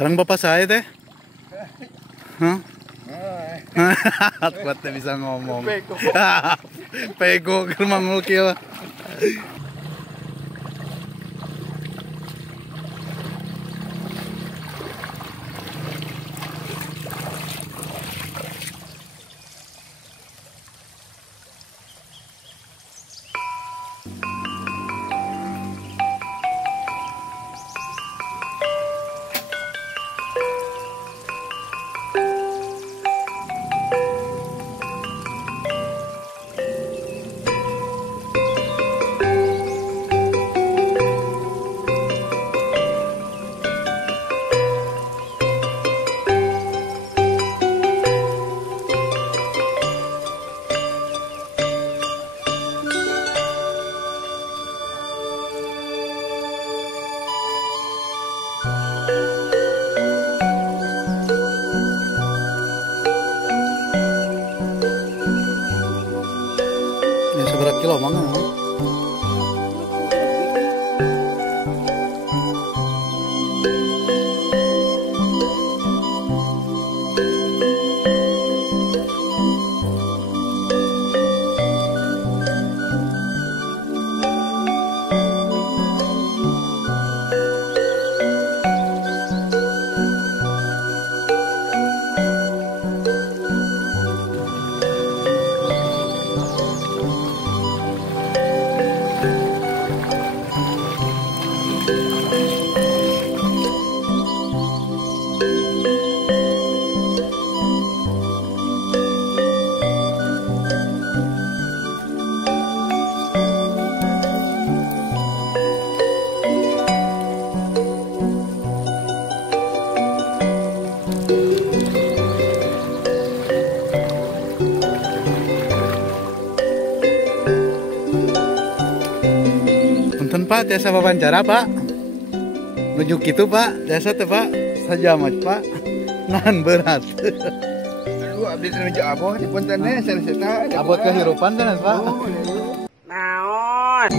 Sarang bapak saya teh. Hah? Kuat teh bisa ngomong. Pego ke mangul kieu. Ini seberat kilo mana? Punten Pak, tiasa wawancara Pak. Nuju kitu Pak, tiasa teh Pak. Sajamat Pak. Nahan berat. Lu abdi nuju aboh di puntennya sareseta. Abot kehirupan kan Pak. Naon?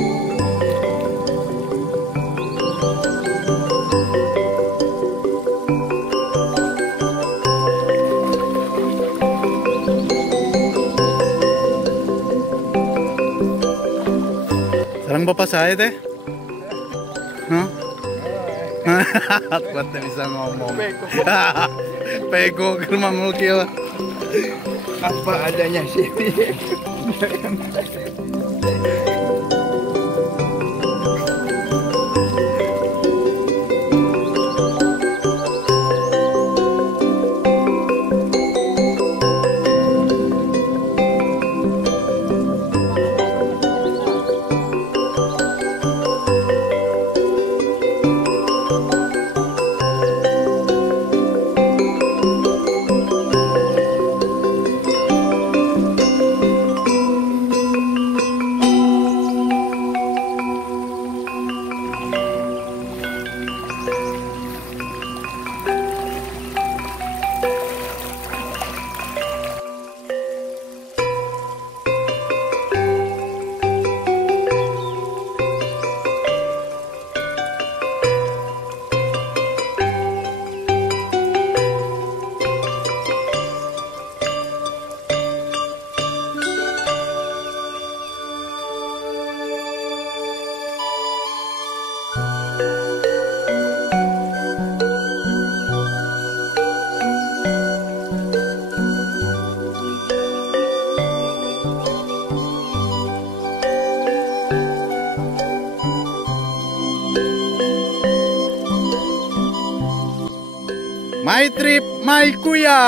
Sarang bapak saya teh. Hah? Kuat teh bisa ngomong. Pego ke mangul kieu. Apa adanya sih? My trip, my kuya.